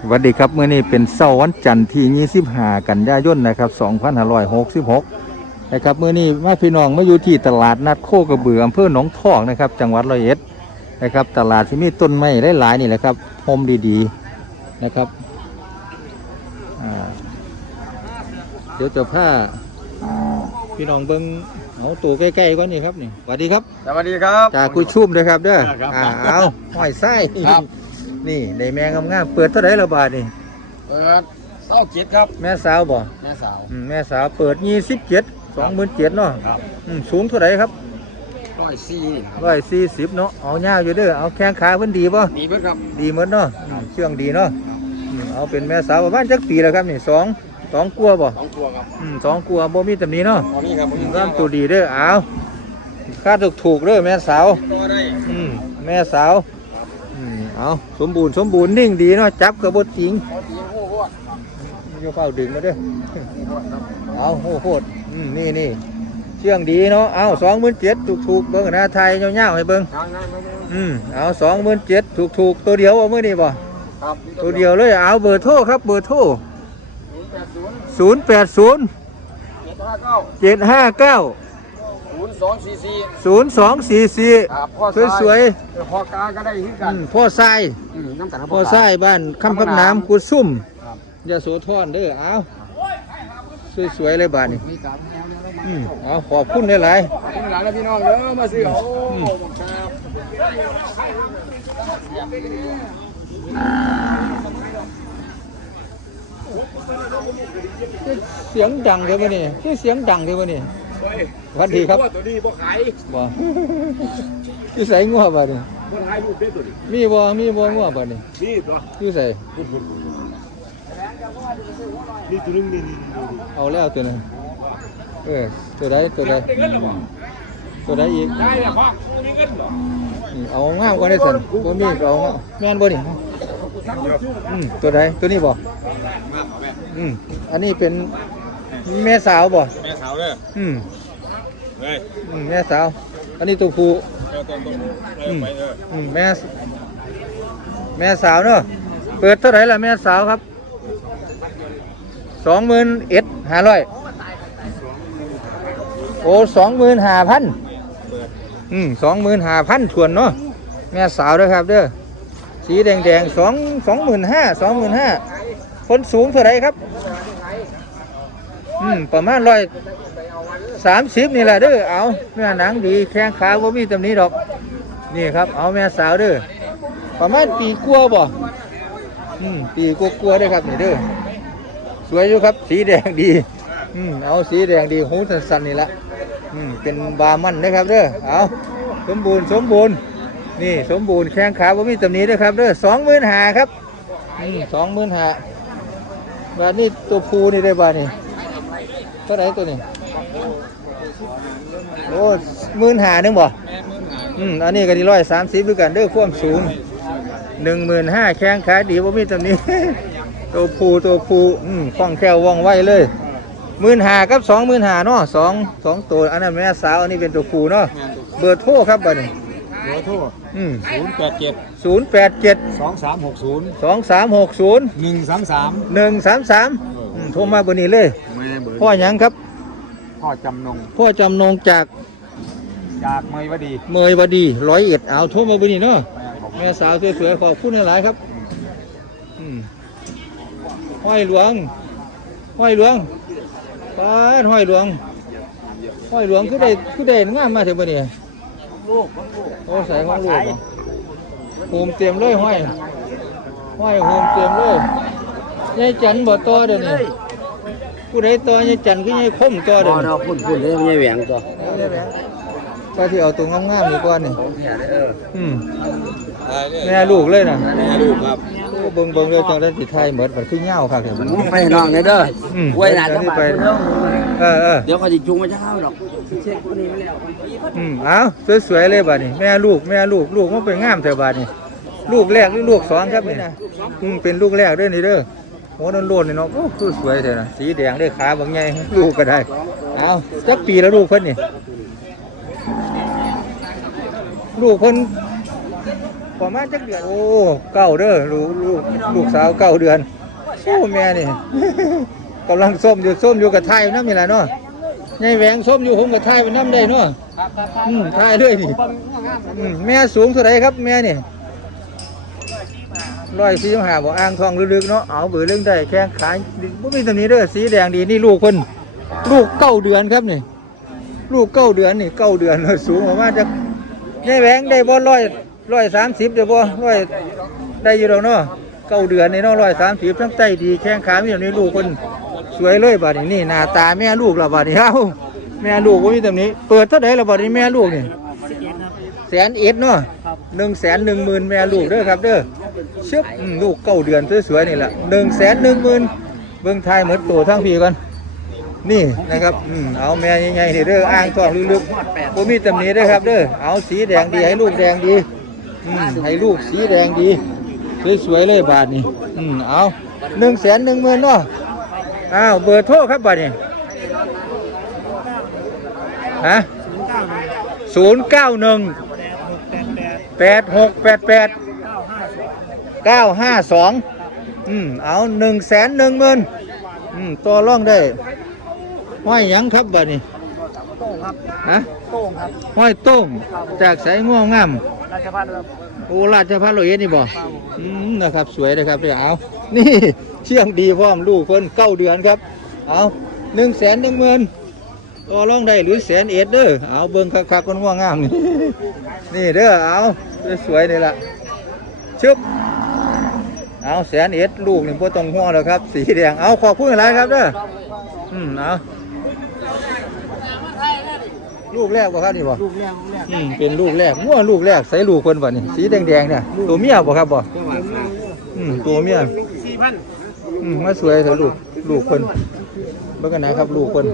สวัสดีครับเมื่อนี้เป็นเสาร์วันจันทร์ที่25กันยายนนะครับ2566นะครับเมื่อนี้มาพี่น้องมาอยู่ที่ตลาดนัดโคกระเบืออำเภอหนองทอกนะครับ จังหวัดร้อยเอ็ดนะครับ ตลาดที่มีต้นไม้หลายๆนี่แหละครับโฮมดีๆนะครับอ่าเดี๋ยวจะผ้าพี่น้องเบิ้งเอาตัวใกล้ๆก่อนนี่ครับนี่สวัสดีครับสวัสดีครับจากกุยชุ่มเลยครับเด้อครับอ่าเอาห้อยไส้ครับ นี่ในแมงงามๆเปิดเท่าไหร่ละบาทนี่ เปิดเศร้าเจ็ดครับ แม่สาวบ่แม่สาวอืมแม่สาวเปิดยี่สิบเจ็ดสองหมื่นเจ็ดเนาะครับอืมสูงเท่าไหร่ครับร้อยสี่ครับร้อยสี่สิบเนาะเอายาวอยู่เด้อเอาแข้งขาเพิ่นดีป่ะดีเบิดครับดีหมดเนาะอืมเชื่องดีเนาะอืมเอาเป็นแม่สาวประมาณจักปีแล้วครับนี่สองสองกลัวบ่สองตัวครับอืมสองกลัวบ่มีตำหนี้เนาะตอนนี้ครับผมอืมร่ำตัวดีเด้อเอาค่าถูกถูกๆเด้อแม่สาวตัวได้ อืมแม่สาวอืม เอาสมบูรณ์สมบูรณ์นิ่งดีเนาะจับกระบดจริงโย่าเฝ้าดึงมาเด้อเอาโหโหดนี่นี่เชื่องดีเนาะเอาสองหมื่นเจ็ดถูกถูกเบิ้งหน้าไทยเงาๆให้เบิ้งอืมเอาสองหมื่นเจ็ดถูกถูกตัวเดียวเอามื่อนี้บ่ตัวเดียวเลยเอาเบอร์โทรครับเบอร์โทรศูนย์แปดศูนย์แปดศูนย์เจ็ดห้าเก้า ศูนย์สองสี่สี่ศูนย์สองสี่สี่ครับพ่อสวยๆพ่อกลางก็ได้ที่กันพ่อทรายอืมน้ำกันครับพ่อทรายบ้านคำคำน้ำกุดซุ่มครับยาโสธรเด้อเอาสวยๆเลยบ้านนี้มีการแนวแนวแล้วอืมเอาขอบคุณหลายๆขอบคุณหลานและพี่น้องเด้อมาซื้อเอาโอ้ครับเสียงดังเลยวะนี่คือเสียงดังเลยวะนี่ส วัสดีครับตัวนี้บ่ขายบ่อยู่ใส่งัวบ่นี่บ่ขายรูปเด้ตัวนี้มีบ่มีบ่งัวบ่นี่นี่ตัวอยู่ใส่นี่ตัวนึงนี่นี่เอาแล้วตัวนึงเออตัวใดตัวใดตัวใดอีกได้แล้วพ่อมีเงินเหรอนี่เอางามกว่าได้สั่นบ่มีก็เอางามแม่นบ่นี่อืมตัวใดตัวนี้บ่อืมอันนี้เป็นแม่สาวบ่แม่สาวเด้ออืมเฮ้ยอืมแม่สาว อันนี้ตัวผู้เจ้าต้นต้นเออือมไปเด้ออืมแม่สแม่สาวเนาะเปิดเท่าไหร่ล่ะแม่สาวครับสองหมื่นเอ็ดห้าร้อยโอ้สองหมื่นห้าพันอืมสองหมื่นห้าพันทวนเนาะแม่สาวเด้อครับเด้อสีแดงแดงสองสองหมื่นห้าสองหมื่นห้าคนสูงเท่าไหรครับ อืมประมาณร้อยสามสิบนี่แหละเด้อเอาเนื้อหนังดีแข้งขาบ่มีตำนี้ดอก นี่ครับ เอาแม่สาวเด้อประมาณปีกลัวบ่อืมปีกลัวกลัวเด้อครับนี่เด้อสวยอยู่ครับ สีแดงดี อืมเอาสีแดงดีหูสั้นๆนี่ละอืมเป็นบามันนะครับเด้อเอาสมบูรณ์สมบูรณ์ นี่สมบูรณ์แข้งขาบ่มีตำนิเด้อครับเด้อสองหมื่นหาครับอืมสองหมื่นหาบาทนี้ตัวภูนี่ได้บานี่ ท่าไหร่ตัวนี้โอ้หมื่นหานึงบ่อืมอันนี้ก็ดีร้อยสามสิบด้วยกันเด้อความสูงหนึ่งหมื่นห้าแข้งขาดีว่ามีตำหนี้ ตัวผูตัวผูอืมคล่องแคล่วว่องไวเลยหมื่นหากับสองหมื่นหาเนาะสองสองตัวอันนั้นแม่สาวอันนี้เป็นตัวผูเนาะเบอร์โทรครับบัดนี้เบอร์โทรอืมศูนย์แปดเจ็ดศูนย์แปดเจ็ดสองสามหกศูนย์สองสามหกศูนย์หนึ่งสามสามหนึ่งสามสาม โทรมาเบอร์นี้เลยไม่ได้เบอร์พ่อหยังครับ พ่อจำนงพ่อจำนงจากจากเมยวดีเมยวดีร้อยเอ็ดเอาโทรมาเบอร์นี้เนาะแม่สาวสวยๆขอบคุณหลายๆครับอืมห้อยหลวง ห้อยหลวงป้าดห้อยหลวง ห้อยหลวงคือได้คือได้งามมาถึงบ่เนี่ยลูกของลูกโอ้ใส่ของลูกบ่โฮมเตรียมเลยห้อย ห้อยโฮมเตรียมเลย ยายจันบ่ต่อเดี๋ยวนี้ผู้ใดต่อยายจันคือยายคมต่อเดี๋ยวนี้เราพุ่นพุ่นเลยไม่แหวงตัวก็ที่เอาตัวงามๆนี่ก่อนนี่เอออืมแม่ลูกเลยน่ะแม่ลูกครับโอ้เบิ่งเบิ่งเลยจังได้สิไทยเหมือนมันคือเหย้าคักเด้อมันไปน้องเลยเด้ออืมไว้หลานจะไปไปเด้อเออเออเดี๋ยวเขาจะจุงมาเช้าหรอกเช็คคนนี้ไม่แล้วอืมเอาสวยๆเลยบัดนี้แม่ลูกแม่ลูกลูกมันเป็นงามแต่บัดนี้ลูกแรกหรือลูกสองครับนี่นะอืมเป็นลูกแรกเด้อนี่เด้อโหนั่นโลนนี่เนาะโอ้คือสวยเถอะนะสีแดงได้ขาบางใหญ่ลูกก็ได้เอาจักปีแล้วลูกเพิ่นนี่ลูกเพิ่นประมาณจักเดือนโอ้เก้าเด้อลูกลูกลูกสาวเก้าเดือนโอ้แม่นี่กำลังส้มอยู่ส้มอยู่กับไทยน้ำนี่แหละเนาะยายแหวงส้มอยู่ผมกับไทยเป็นน้ำได้เนาะอืมไทยเลยนี่แม่สูงเท่าไรครับแม่นี่ ร้อยสี่ห้าบอกอ่างทองลึกๆเนาะเอาเบือเรื่องได้แข้งขาบ่มีตรงนี้เด้อสีแดงดีนี่ลูกเพิ่นลูกเก้าเดือนครับนี่ลูกเก้าเดือนนี่เก้าเดือนสูงประมาณจะยายแหวงได้บ่ร้อยร้อยสามสิบเดี๋ยวบ่ร้อยได้อยู่ดอกเนาะเก้าเดือนนี่เนาะร้อยสามสิบทั้งใจดีแข้งขามีอย่างนี้ลูกคนสวยเลยบัดนี้นี่หน้าตาแม่ลูกละบัดนี้เอ้าแม่ลูกก็มีตรงนี้ เปิดเท่าไหร่ละบัดนี้แม่ลูกนี่แสนเอ็ดเนาะหนึ่งแสนหนึ่งหมื่นแม่ลูกเด้อครับเด้อ เชึบอืมลูกเก้าเดือนสวยๆนี่แหละหนึ่งแสนหนึ่งหมื่นเบิ่งไทยเหมือนตัวทั้งพี่กันนี่นะครับอืมเอาแม่ใหญ่ๆนี่เด้ออ่างทองลึกๆบ่มีตำหนิเด้อครับเด้อเอาสีแดงดีให้ลูกแดงดีอืมให้ลูกสีแดงดีสวยๆเลยบาทนี่อืมเอาหนึ่งแสนหนึ่งหมื่นเนาะอ้าวเบอร์โทรครับบาทนี่ฮะศูนย์เก้าหนึ่งแปดหกแปดแปด เก้าห้าสองอืมเอาหนึ่งแสนหนึ่งหมื่นอืมตัวร่องได้ห้อยหยังครับบัดนี้โต้งครับฮะโต้งครับห้อยต้มจากสายง่วงงามราชพัฒน์ครับโอ้ราชพัฒน์โรอยเอ็ดนี่บ่อืมนะครับสวยนะครับเดี๋ยวเอานี่เชียงดีพร้อมลูกคนเก้าเดือนครับ เอาหนึ่งแสนหนึ่งหมื่นตัวร่องได้หรือแสนเอ็ดเด้อเอาเบิ่งคักๆคนง่วงงามนี่นี่เด้อเอาสวยๆนี่ล่ะชึบ เอาแสนเอ็ดลูกนี่พ่ต้องห่วงแล้วครับ สีแดง เอาขอบคุณหลายครับเด้ออืมเอาลูกแรกบ่ครับนี่บ่ลูกแรกลูกแรกอืมเป็นลูกแรกงัวลูกแรกใส่ลูกคนบ่นี่สีแดงๆเนี่ยตัวเมียบ่ครับบ่อืมตัวเมียสี่พันอืมมาสวยเถอะลูกลูกคนเบิ่งกันนะครับลูกคน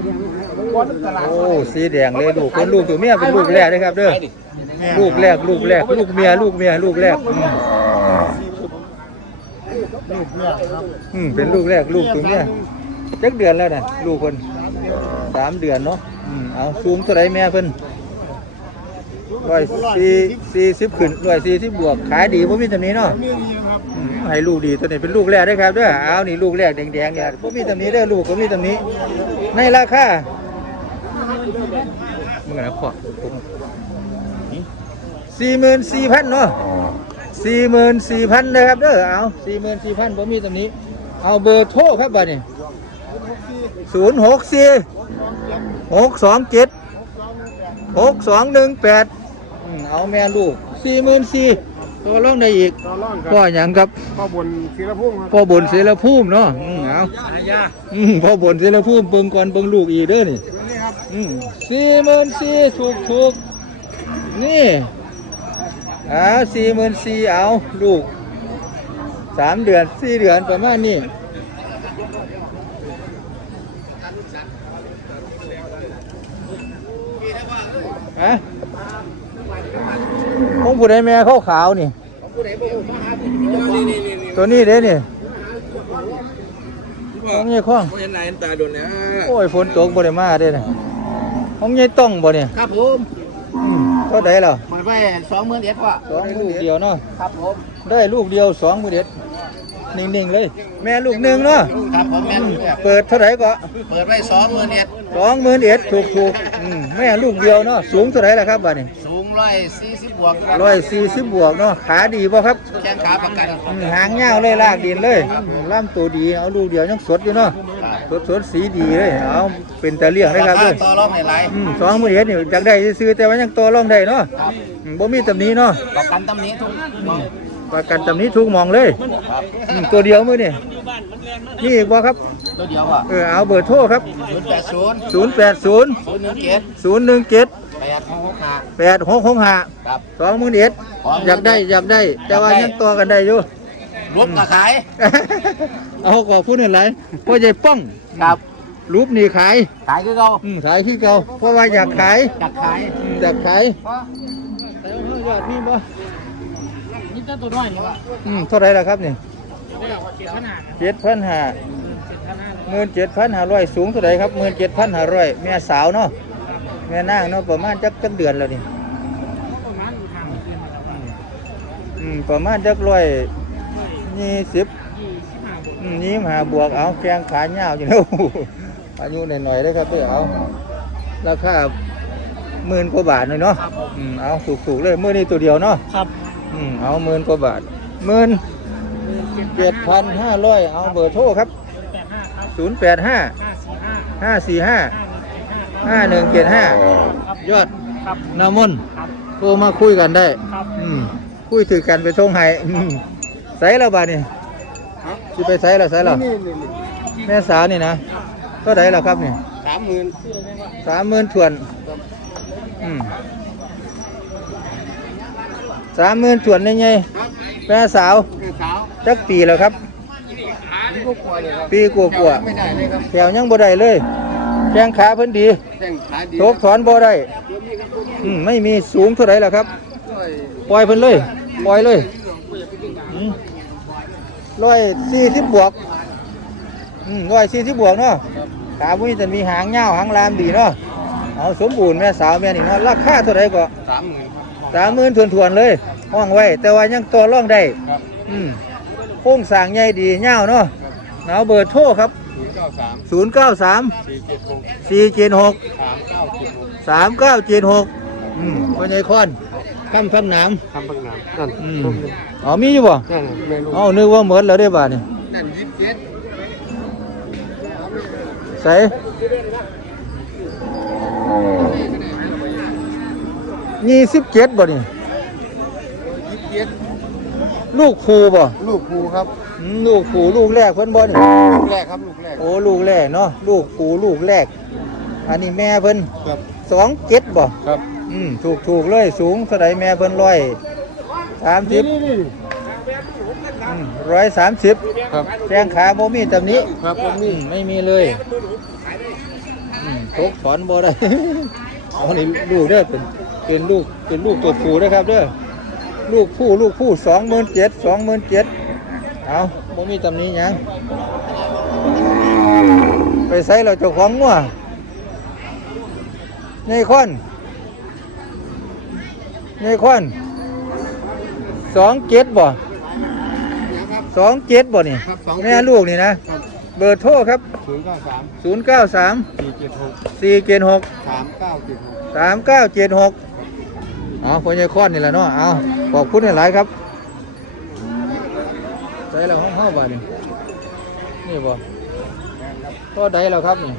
บอลตลาดโอ้สีแดงเลยลูกคนลูกตัวเมียเป็นลูกแรกเด้อครับเด้อลูกแรกลูกแรก ลูกเมียลูกเมียลูกแรกอืม ลูกแรกครับอืมเป็นลูกแรกลูกตัวเมียจักเดือนแล้วน่ะ ลูกคนสามเดือนเนาะอืมเอาสูงเท่าไหร่แม่เพิ่นร้อยสี่สี่สิบขึ้นร้อยสี่สิบบวกขายดีบ่มีตำหนี้เนาะมีดีครับอืมให้ลูกดีตัวนี้เป็นลูกแรกได้อครับเด้อเอานี่ลูกแรกแดงๆเนี่ยผมมีตำหนี้เด้อลูกผมมีตำหนี้ ในราคาเมื่อไหร่ขอผมสี่หมื่นสี่พันเนาะ สี่หมื่นสี่พันนะครับเด้อเอาสี่หมื่นสี่พันผมมีตำหนี้ เอาเบอร์โทรครับบัดนี้ศูนย์หกสี่หกสองเจ็ดหกสองหนึ่งแปดเอาแม่ลูกสี่หมื่นสี่ตัวลงได้อีกต่อร่องคพ่อรับหยังครับพ่อบนศิลพุ่งครับพ่อบนเสรภูมิเนาะอืมเอายาอืมพ่อบนเสรภูมิเบิ่งก่อนเบิ่งลูกอีกเด้อนี่นี่ครับอืมสี่หมื่นสี่ถูกถูกนี่ อ่าสี่หมื่นสี่เอา ลูกสามเดือนสี่เดือนประมาณนี้ฮะของผู้ใดแม่ขาวขาวๆนี่ ตัวนี้เด้นี่ของยี่ข้องเห็นไหนตาโดนเนี่ยโอ้ยฝนตกบ่ได้มาเด้นะของยี่ต้องบ่เนี่ยครับผมอืม เท่าใดล่ะหมดไปสองหมื่นเอ็ดว่ะสองลูกเดียวเนาะครับผมได้ลูกเดียวสองมือเด็ดนิ่งๆเลย แม่ลูกหนึ่งเนาะครับผมแม่ลูกแรกเปิดเท่าไหร่ก็เปิดไว้สองหมื่นเอ็ดสองหมื่นเอ็ดถูกถูกๆอืมแม่ลูกเดียวเนาะสูงเท่าไหร่ล่ะครับบัดนี้สูงร้อยสี่สิบบวกร้อยสี่สิบบวกเนาะขาดีป่ะครับแข้งขาประกันอืมหางยาวเลยลากดินเลยอืมล่ำตัวดีเอาลูกเดียวยังสดอยู่เนาะ สดสดๆสีดีเลยเอาเป็นตะเลี่ยงเลยราครับคาเด้อต่อรองในไลน์อืมสองหมื่นเอ็ดนี่จากได้ซื้อๆแต่ว่ายังตัวร่องได้เนาะครับอืมบ่มีตำหนี้เนาะประกันตำหนี้ทุกประกันตำหนี้ทุกหมองเลยครับอืมตัวเดียวมือนี่นี่อีกบ่ครับตัวเดียวอะเออเอาเบอร์โทรครับ ศูนย์แปดศูนย์0 8 0 ศูนย์หนึ่งเจ็ด0 1 7 แปดหกหกห้า8 6 6 5 ครับ สองหมื่นเอ็ดอยากได้อยากได้ แต่ว่ายังตัวกันได้อยู่ รวมกับขายเอาขอพูดหน่อยพ่อใหญ่ป้องครับรูปนี่ขายขายคือเราอืมขายที่เก่าเพราะว่าอยากขายจัดขายอืมอยากขายแต่ว่ายอดนี่บ่นี่ตัวตัวน้อยนี่วะอืมเท่าไหรล่ะครับนี่เจ็ดขนาดเจ็ดพันห้าเจ็ดขนาดหมื่นเจ็ดพันห้าร้อยสูงเท่าไหรครับหมื่นเจ็ดพันห้าร้อยแม่สาวเนาะแม่นางเนาะประมาณจักจักเดือนแล้วนี่ประมาณอยู่ทางเดือนนะครับอือืมประมาณจักร้อย ยี่สิบอืมยี่สิบห้าบวกเอาแกงขาเงาวอยู่แล้วอายุหน่อยๆได้อครับเด้อเอาราคาหมื่นกว่าบาทเลยเนาะอืมเอาถูกๆเลยมื่อนี้ตัวเดียวเนาะครับอืมเอาหมื่นกว่าบาทหมื่นเจ็ดพันห้าร้อยเอาเบอร์โทรครับแปดห้าครับศูนย์แปดห้าห้าสี่ห้าห้าสี่ห้าห้าหนึ่งเจ็ดห้าห้าหนึ่งเจ็ดห้าครับยอดครับนามนครับโทรมาคุยกันได้ครับอืมคุยถือกันไปทงไห้อืม ใส่แล้วบาดนี่สิไปใส่แล้วใส่แล้วแม่สาวนี่นะก็ได้แล้วครับนี่สามหมื่นสามหมื่นถวนอืมสามหมื่นถวนนี่ไงแม่สาวสาวจักปีแล้วครับลูกกลัวเลยครับปีกว่าไม่ได้เลยครับๆแถวยังบ่ได้เลยแข้งขาเพิ่นดีแจ้งขายดีทบถอนบ่ได้อืมไม่มีสูงเท่าไหร่แล้วครับ ปล่อยเพิ่นเลย ปล่อยเลย ร้อยสี่สิบบวกร้อยสี่สิบบวกเนาะขาพุ้ยจะมีหางเงาวหางลามดีเนาะเอาสมบูรณ์แม่สาวแม่นี่เนาะราคาเท่าไหร่ก็สามหมื่นครับสามหมื่นทวนๆเลยห้องไว้ แต่ว่ายังตัวร่องได้ครับอืมโค้งสร้างใหญ่ดีเงาวเนาะเอาเบอร์โทรครับศูนย์เก้าสาม093สี่เจ็ดหก476สามเก้าเจ็ดหก3976อืมพ่อใหญ่คอนคำคำหนามทำบังน้ำนั่นอืม อ๋อมีอยู่บ่นั่นเมนูอ๋อนึกว่าหมดแล้วได้บาทนี่นั่นยี่สิบเจ็ดใส่ยี่สิบเจ็ดบ่นี่ยี่สิบเจ็ดลูกครูบ่ลูกครูครับอืมลูกครูลูกแรกเพิ่นบ่นี่ลูกแรกครับลูกแรกโอ้ลูกแรกเนาะลูกครูลูกแรก อันนี้แม่เพิ่นครับสองเจ็ดบ่ครับ อืมถูกถูกเลยสูงเท่าใดแม่เพิ่นร้อย สามสิบร้อยสามสิบครับแข้งขาโมมีตำหนี้ครับผมอืนี่มไม่มีเลยอืมทกถอนบ่ได้ เอานี่ลูกเด้อเป็นเป็นลูกเป็นลูกตัวผู้นะครับเด้อลูกผู้ลูกผู้สองหมื่นเจ็ดสองหมื่นเจ็ดเอาโมมีตำหนี้หยังไปใส่เราเจ้าของงัวในคอนในคอน สองเจ็ดบ่สองเจ็ดบ่นี่ครับสองแม่ลูกนี่นะ ครับเบอร์โทรครับ ศูนย์เก้าสาม093 สี่เจ็ดหก476 สามเก้าเจ็ดหก 3976เอาพ่อใหญ่ค้อนนี่แหละเนาะเอาขอบคุณหลายๆครับใส่แล้วห้องเฮาบ่นี่นี่บ่ก็ได้แล้วครับนี่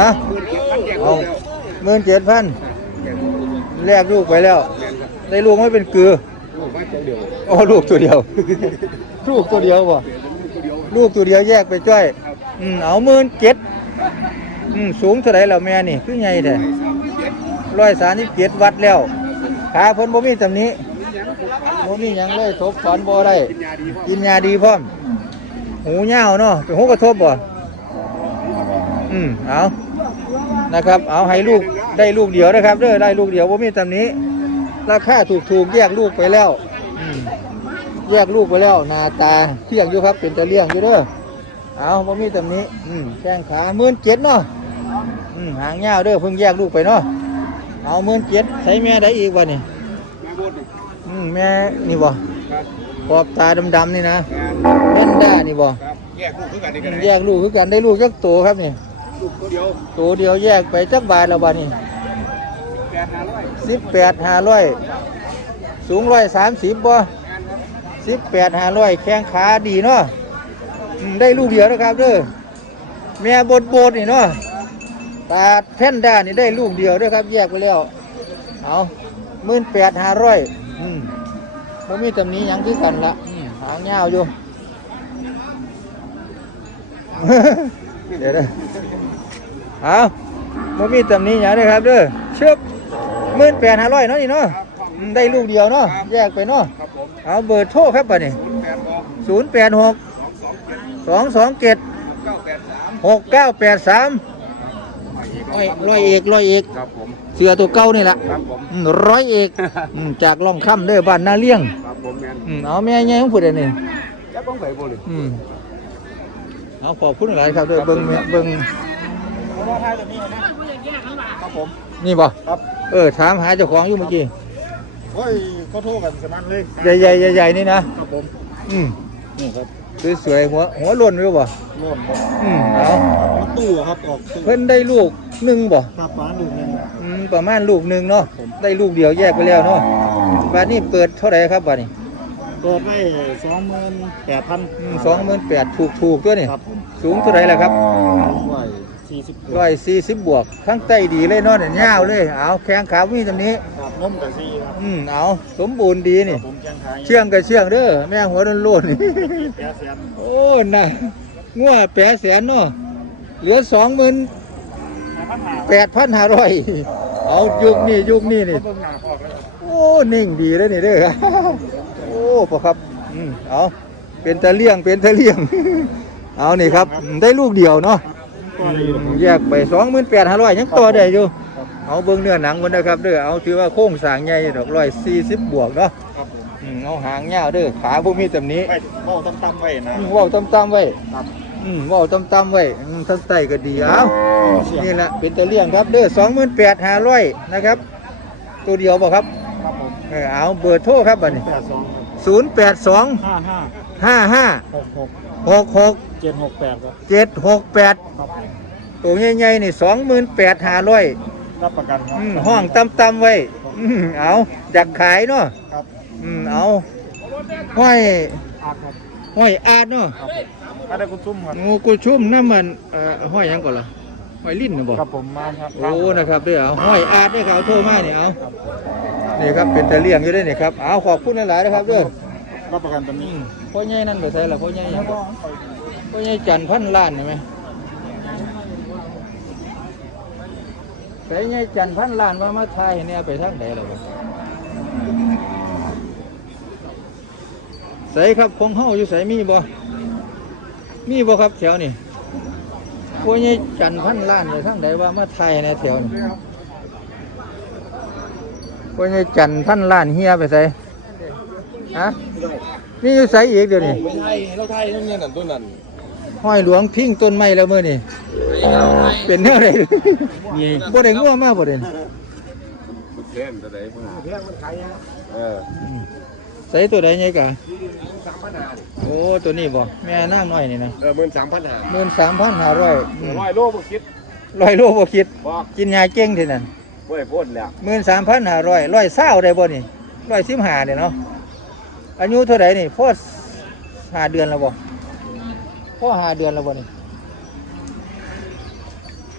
ฮะเอาเงินเจ็ดพัน แลกลูกไปแล้วได้ลูกไม่เป็นเกลือลูกไว้ตัวเดียวโอ้ลูกตัวเดียว ลูกตัวเดียวบ่ลูกตัวเดียวแยกไปจ้อยอืมเอาหมื่นเจ็ดอืมสูงเท่าไหร่แล้วแม่นี่คือใหญ่แท้ร้อยสามสิบเจ็ดวัดแล้วขาเพิ่นบ่มีตำหนี้บ่มีหยังเลยทบถอนบ่ได้ กินยาดีพร้อม หูยาวเนาะเป็นหูกระทบบ่ อืมเอานะครับ เอาให้ลูก ได้ลูกเดียวนะครับเด้อได้ลูกเดียวบ่มีตำหนี้ ราคาถูกๆแยกลูกไปแล้วอืมแยกลูกไปแล้วหน้าตาเที่ยงอยู่ครับ เป็นตะเลี่ยงอยู่เด้อเอาบ่มีตำหนี้ อืมแข้งขาหมื่นเจ็ดเนาะอืมหางยาวเด้อเพิ่งแยกลูกไปเนาะเอาหมื่นเจ็ดใส่แม่ได้อีกวะนี่อืมแม่นี่บ่ขอบตาดำๆนี่นะแม่นด้านี่บ่แยกลูกคือกันนี่อืกันมแยกลูกคือกันได้ลูกจักโตครับนี่ลูกตัวเดียวโตเดียวแยกไปจักบาทแล้วบ่นี่แปดห้าร้อย สิบแปดห้าร้อยสูงร้อยสามสิบบ่สิบแปดห้าร้อยแข้งขาดีเนาะได้ลูกเดียวนะครับเด้อแม่บดบดนี่เนาะตาแพนด้านี่ได้ลูกเดียวด้อครับ แยกไปแล้วเอาหมื่นแปดห้าร้อยอืมบ่มีตำนี้ยังคือกันละหางยาวอยู่เดี๋ยวเด้อเอาบ่มีตำนี้ยังเด้อครับเด้อเชือบ หมื่นแปดห้าร้อยเนาะนี่เนาะอืมได้ลูกเดียวเนาะแยกไปเนาะครับผมเอาเบอร์โทรครับบัดนี้แปดหกศูนย์แปดหกสองสองเจ็ดสองสองเจ็ดเก้าแปดสามหกเก้าแปดสามร้อยร้อยเอกร้อยเอกครับผมเสือตัวเก่านี่แหละครับผมอืมร้อยเอกอืมจากล่องค่ำเด้อบ้านนาเลี้ยงครับผมแมนอืมเอาแม่ใหญ่ของผู้ใดนี่ จะต้องไปบ่เลย อืมเอาขอบคุณหลายครับเด้อเบิ่งแม่เบิ่ง ครับผม นี่บ่ครับ เออ ถามหาเจ้าของอยู่เมื่อกี้ โอ้ยเขาโทรกันสนั่นเลยใหญ่ๆใหญ่ๆนี่นะ ครับผม อืมนี่ครับสวยๆหัวหัวหล่นไว้บ่โน่นครับอืมเอารถตู้ครับออกตู้เพิ่นได้ลูกหนึ่งบ่ครับฟ้าหนึ่งหนึ่งอืมประมาณลูกหนึ่งเนาะ ได้ลูกเดียวแยกไปแล้วเนาะบัดนี้เปิดเท่าไหร่ครับบัดนี้เปิดไว้สองหมื่นแปดพันสองหมื่นแปดถูกถูกๆตัวนี่ ครับผมสูงเท่าไหร่ล่ะครับไว้ สี่สิบร้อยสี่สิบบวกทั้งใต้ดีเลยเนาะเนี่ยยาวเลย เอาแข้งขามีตรงนี้ ครับนมกับซีครับอืมเอาสมบูรณ์ดีนี่ ผมแจ้งขายเชื่องกับเชื่องเด้อแม่หัวโล้นๆนี่ แปดแสนโอ้น่ะงัวแปดแสนเนาะเหลือสองหมื่นปัญหาแปดพันห้าร้อยเอายุคนี้ยุคนี้นี่เบิ่งหน้าพอกแล้วครับโอ้นิ่งดีเลยนี่เด้อ โอ้ปะครับอืมเอาเป็นตะเลี่ยงเป็นตะเลี่ยง เอานี่ครับอืมได้ลูกเดียวเนาะก็ได้อยู่ แยกไปสองหมื่นแปดห้าร้อยยังต่อได้อยู่ เอาเบิ้งเนื้อหนังมันนะครับเด้อเอาถือว่าโค้งสร้างใหญ่ดอกร้อยสี่สิบบวกเนาะครับผมอืมเอาหางยาวเด้อขาพวกมีตำหนี้ไว้เบ้าตั้มๆไว้นะเว้าต่ำๆไว้ครับอืมเว้าต่ำๆไว้อืมทั้งใต้ก็ดีเอานี่แหละเป็นตะเลี่ยงครับเด้อสองหมื่นแปดห้าร้อยนะครับ ตัวเดียวบ่ครับครับผมเออเอาเบอร์โทรครับบัดนี้แปดสองศูนย์แปดสองห้าห้าห้าห้าหกหกหกหก เจ็ดหกแปดครับเจ็ดหกแปดครับผมตัวใหญ่ๆนี่สองหมื่นแปดห้าร้อยรับประกันครับห้องต่ำๆไว้อืมเอาอยากขายเนาะครับอืมเอาห้อยอาครับห้อยอาดเนาะครับผมอะไรคุณซุ่มครับงูกุชุ่มน้ำมันเอ่อห้อยหยังก่อนล่ะห้อยลิ้นนะบ่ครับผมมาครับโอ้นะครับเด้อเอาห้อยอาดได้อเขาโทรมานี่เอานี่ครับเป็นตะเลียงอยู่ด้วยนี่ครับเอาขอบคุณหลายๆนะครับเด้อรับประกันตอนอืนี้มพ่อใหญ่นั่นไปใส่ละพ่อใหญ่ หยังก่อนพ่อใหญ่จันพันล้านเห็นไหมใส่ใหญ่จันพันล้านว่ามาทายเนี่ยไปทางไหนล่ะบ่ใส่ครับของเฮาอยู่ใส่มีบ่ มีบ่ครับแถวนี่พ่อใหญ่จันพันล้านไปทางไหนว่ามาทายในแถวนี่พ่อใหญ่จันพันล้านเฮียไปใส่ฮะนี่อยู่ใส่อีกเดี๋ยวนี้ไม่ใช่เราไทยนั่นเนี่ยนั่นตัวนั้น ห้อยหลวงพิงต้นไม้แล้วมื้อนี่เป็นแนวใดบ่ได้งัวมาบ่เด่นเล่นตัวไหนพ่อเรื่องมันขายเออใส่ตัวใดไงกะสามพันห้าโอ้ตัวนี้บ่แม่นางน้อยนี่นะเออหมื่นสามพันห้า13,500อืมร้อยโลบ่คิดร้อยโลบ่คิดบอกกินยาเก่งเท่านั้นบ่ได้พ่นแล้ว13,500ร้อยเศร้าได้บ่นี่ร้อยสิบห้าเด้เนาะอายุเท่าไหร่นี่พ่อห้าเดือนแล้วบ่ พ่อห้าเดือนแล้วบ่นี่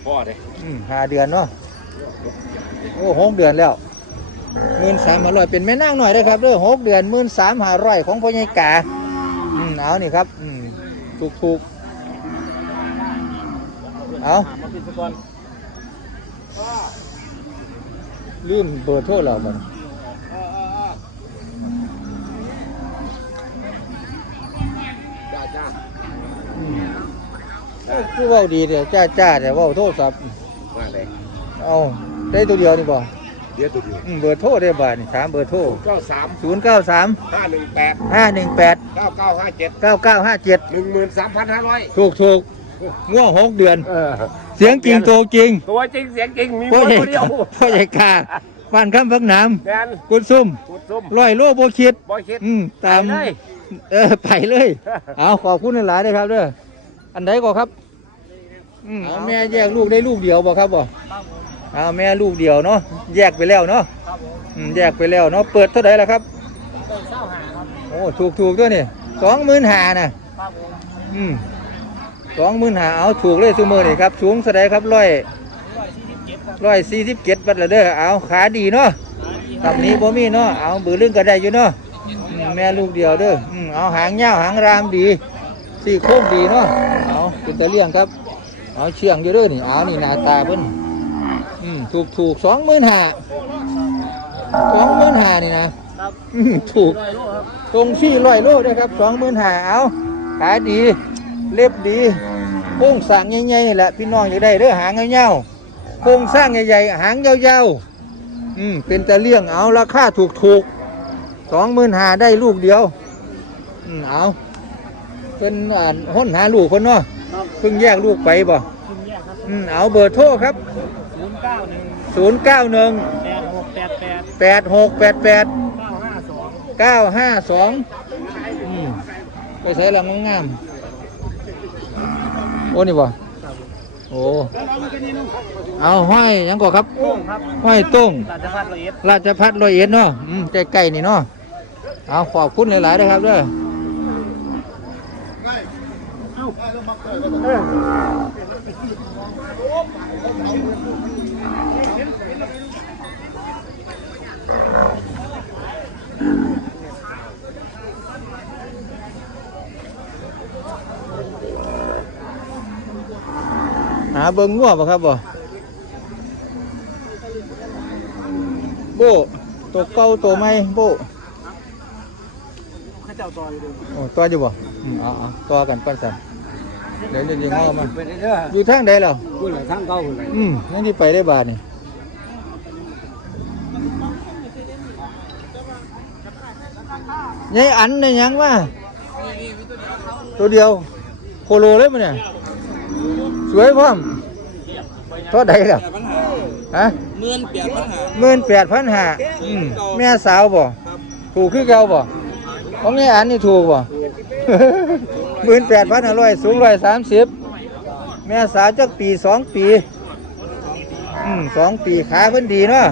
พ่อเด้อืมห้าเดือนเนาะโอ้หกเดือนแล้วหมื่นสามห้าร้อยเป็นแม่นางหน่อยเด้อครับเด้อหกเดือนหมื่นสามห้าร้อยของพ่อใหญ่กาอืมเอานี่ครับอืมถูกถูกๆเอามาพิจารณาลืมเบอร์โทรเราบ่ คือเว้าดีเด้อจ้าจ้าแต่เว้าโทรศัพท์ว่าเลยเอาได้ตัวเดียวนี่บ่เดี๋ยวตัวเดียวอืมเบอร์โทรได้บ่านี่ถามเบอร์โทรเก้าสามศูนย์เก้าสามห้าหนึ่งแปดห้าหนึ่งแปดเก้าเก้าห้าเจ็ดเก้าเก้าห้าเจ็ดหนึ่งหมื่นสามพันห้าร้อยถูกถูกง่วงหกเดือนเออเสียงจริงโตจริง ตัวจริงเสียงจริงมีพ่อคนใหญ่ตัวเดียวพ่อใหญ่กาบ้านคำพักน้แมนำกุนซุ่มพูดซุ่มร้อยโลโบคิดบ่คิดอืมตามไปเลยเออไปเลย เอาขอบคุณหลายๆเลยครับเด้อ อันใดก็ครับ อืมเอาแม่แยกลูกได้ลูกเดียวบ่ครับบ่เอาแม่ลูกเดียวเนาะแยกไปแล้วเนาะอืมแยกไปแล้วเนาะเปิดเท่าไหร่ล่ะครับโอ้ถูกถูกๆด้วยนี่สองหมื่นหานะอืมสองหมื่นหาเอาถูกเลยซูมือนี่ครับสูงเท่าไหรครับร้อยร้อยสี่สิบเจ็ดบัตรละเด้อเอาขาดีเนาะตับนี้บ่มีเนาะเอาบือลึงก็ได้อยู่เนาะอืมแม่ลูกเดียวเด้ออืมเอาหางยาวหางรามดี สี่โค้งดีเนาะเอาเป็นตะเลี่ยงครับเอาเชียงอยู่ด้อนี่เอานี่นาตาเพิ่นอืมถูกถูกสองหมื่นห้าสองหมื่นห้านี่นะอืมถูกตรงที่ร้อยโลด้วยครับสองหมื่นห้าเอาขาดีเล็บดีโค้งสร้างใหญ่ๆแหละพี่น้องอยากได้เด้อหางยาวๆโครงสร้างใหญ่ๆหางยาวๆอืมเป็นตะเลี่ยงเอาราคาถูกถูกสองหมื่นหาได้ลูกเดียว อืมเอา เป็นอ่านห้นหาลูกคนเนาะเพิ่งแยกลูกไปบ่คุณแยกครับอืมเอาเบอร์โทรครับศูนย์เก้าหนึ่ง0 9 1แปดแปดแปดหกแปดแปดเก้าห้าสองเก้าห้าสองอืมไปใช้ลำงามๆโอ้นี่บ่โอ้เอาห้อยหยังก่อครับโต้งครับห้อยตุ้งราชพัฒน์ละเอียดราชพัฒร้อยเอ็ดเนาะอืมใกล้ๆนี่เนาะเอาขอบคุณหลายๆนะครับเด้อ หาเบิ่งงัวบ่ครับบ่โบตัวเก่าตัวใหม่โบข้าเจ้าต่ออยู่เลยโอ้ตัวอยู่บ่อืมเอาเอาตัวกันปั้นสัน เดี๋ยวเดี๋ยวงอมา ไปเรื่อยอยู่ทางใดแล้วๆพูดหลายครั้งเก่าเลยอืมนั่นที่ไปได้บาทนี่ยายอันในยังว่าตัวเดียว โคโลเลยมันเนี่ย สวยพร้อมเท่าใดล่ะฮะเมื่อนเปลี่ยนปัญหาหมื่นแปดพันห้าแม่สาวบ่ ถูกคือเก่าบ่ ของแม่อันนี่ถูกบ่ หมื่นแปดพันห้าร้อยสูงร้อยสามสิบแม่สาวจักปีสองปีอืมสองปีขาเพิ่นดีเนาะ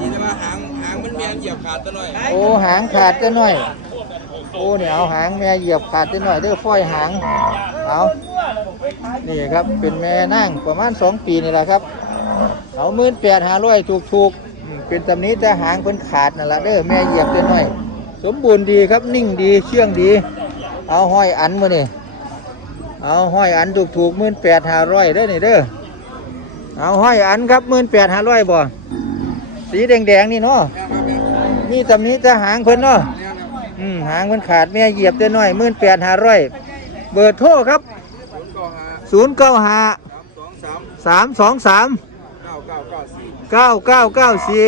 ดีแต่ว่าหางหางมันเมียนเหยียบขาดตะหน่อยโอ้หางขาดจะหน่อยโอ้เนี่ยเอาหางแม่เหยียบขาดจะหน่อยเด้อฝ้อยหางเอานี่ครับเป็นแม่นั่งประมาณสองปีนี่แหละครับเอาหมื่นแปดห้าร้อยถูกถูกๆอืมเป็นตำนี้แต่หางเพิ่นขาดนั่นละเด้อแม่เหยียบจะหน่อย สมบูรณ์ดีครับนิ่งดีเชื่องดี เอาห้อยอันมานี่เอาห้อยอันถูกถูกหมื่นแปดห้าร้อยเด้อนี่เด้อเอาห้อยอันครับหมื่นแปดห้าร้อยบ่สีแดงๆนี่เนาะนี่ตำนี้แต่หางเพิ่นเนาะอืมหางเพิ่นขาดแม่เหยียบจะหน่อยหมื่นแปดห้าร้อยเบอร์โทรครับศูนย์เก้าห้าสามสองสามเก้าเก้าเก้าสี่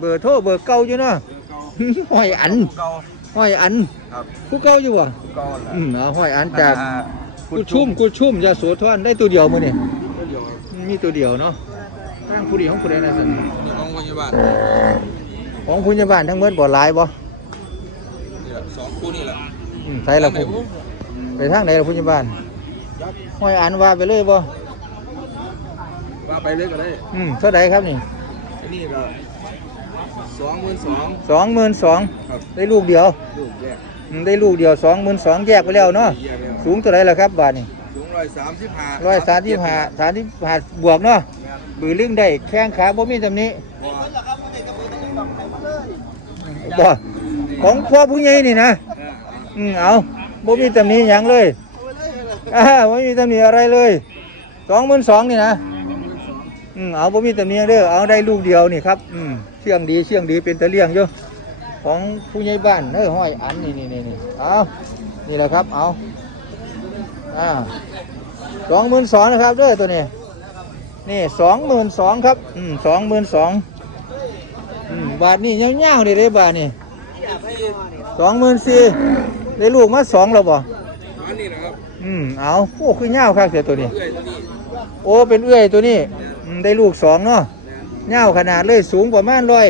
เบอร์โทรเบอร์เก่าอยู่เนาะห้อยอันเก้า ห้อยอันครับผู้เก่าอยู่บ่เก้าแหละอืมเอาห้อยอันจากกุดชุ่มกุดชุ่มยาโสธรได้ตัวเดียวมื้อนี่มีตัวเดียวเนาะร่างผู้เดียวของผู้ใดนะสินี่ของพยาบาลของผู้ใหญ่บ้านทั้งเบิดบ่หลายบ่สองคู่นี่แหละอืมใส่ละผู้ไปทางไหนล่ะผู้ใหญ่บ้านห้อยอันว่าไปเลยบ่ว่าไปเลยก็ได้อืมเท่าใดครับนี่อันนี้ก็ สองหมื่นสอง22,000ครับได้ลูกเดียวลูกแรกอืมได้ลูกเดียว22,000แยกไปแล้วเนาะเยี่ยมแล้วสูงเท่าไหรล่ะครับบาทนี่สูงร้อยสามสิบห้าร้อยสามสิบห้าสามสิบห้าบวกเนาะบือลึงได้แข้งขาบ่มีตำหนี้บ่ของพ่อผู้ใหญ่นี่นะอืมเอาบ่มีตำหนี้หยังเลยอ่าบ่มีตำหนี้อะไรเลยสองหมื่นสองนี่นะอืมเอาบ่มีตำหนี้เด้อเอาได้ลูกเดียวนี่ครับอืม เชื่องดีเชื่องดีเป็นตะเลี่ยงอยู่ของผู้ใหญ่บ้านเด้อห้อยอันนี่นี่นี่นี่เอานี่แหละครับเอาอ่าสองหมื่นสองนะครับเด้อตัวนี้นี่สองหมื่นสองครับอืมสองหมื่นสองอืมบาทนี่เงาวๆนี่ได้บาทนี่สองหมื่นสี่ได้ลูกมาสองแล้วบ่อันนี้นะครับอืมเอาโอ้คือเงาวครับเสียตัวนี้เอื้อยตัวนี้ โอ้เป็นเอื้อยตัวนี้อืมได้ลูกสองเนาะ เงาวขนาดเลยสูงประมาณร้อย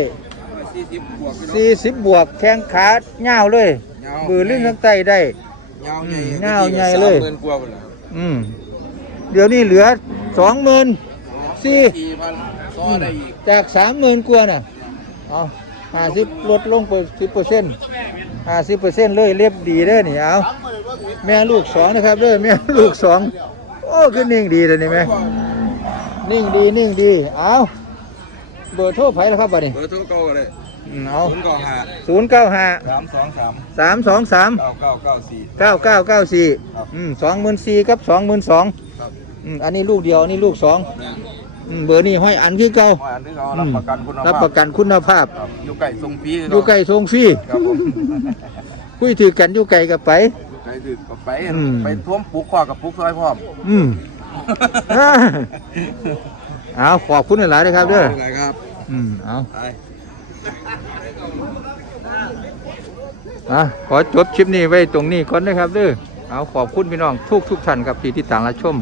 สี่สิบบวกสี่สิบบวกแข้งขาเงาวเลยบือลื่นทั้งไตได้ยาวใหญ่ยาวใหญ่เลยสามหมื่นกว่าหมดแล้วอืมเดี๋ยวนี้เหลือสองหมื่นสี่สี่พันต่อได้อีกจากสามหมื่นกว่าน่ะเอาห้าสิบลดลงไปสิบเปอร์เซ็นต์ห้าสิบเปอร์เซ็นต์เลยเรียบดีเด้อนี่เอาแม่ลูกสองนะครับเด้อแม่ลูกสองโอ้คือนิ่งดีเลยนี่แม่นิ่งดีนิ่งดีเอาเบอร์โทรไผแล้วครับบัดนี้เบอร์โทรเก่าก็ได้อืมเอาศูนย์เก้าห้าศูนย์เก้าห้าสามสองสามสามสองสาม เก้าเก้าเก้าสี่ เก้าเก้าเก้าสี่ครับ อืมสองหมื่นสี่กับสองหมื่นสองครับอืมอันนี้ลูกเดียวอันนี้ลูกสองเนี่ยอืมเบอร์นี้ห้อยอันคือเก่าว่าอันที่เขารับประกันคุณภาพรับประกันคุณภาพ ครับอยู่ไก่ทรงฟรีอยู่ไกลทรงฟรีครับผมคุยถือกันอยู่ไกลกับไป อยู่ไก่ดึกก็ไปอืม ไปท่วมปลูกข้อกับปลูกซอยพร้อมอืมอ่าเอาขอบคุณหลายๆนะครับเด้อ อะไรครับ อืม เอาไปอะขอจบคลิปนี้ไว้ตรงนี้ก่อนนะครับเด้อเอาขอบคุณพี่น้องทุกทุกๆท่านครับที่ติดตามรับชม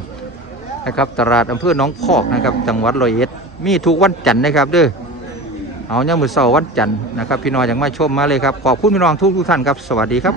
นะครับ ตลาดอำเภอหนองพอกนะครับ จังหวัดร้อยเอ็ด มีทุกวันจันทร์นะครับเด้อเอาเนี่ยามมือเสาร์วันจันทร์นะครับ พี่น้องอย่างมาชมมาเลยครับ ขอบคุณพี่น้องทุกทุกๆท่านครับ สวัสดีครับ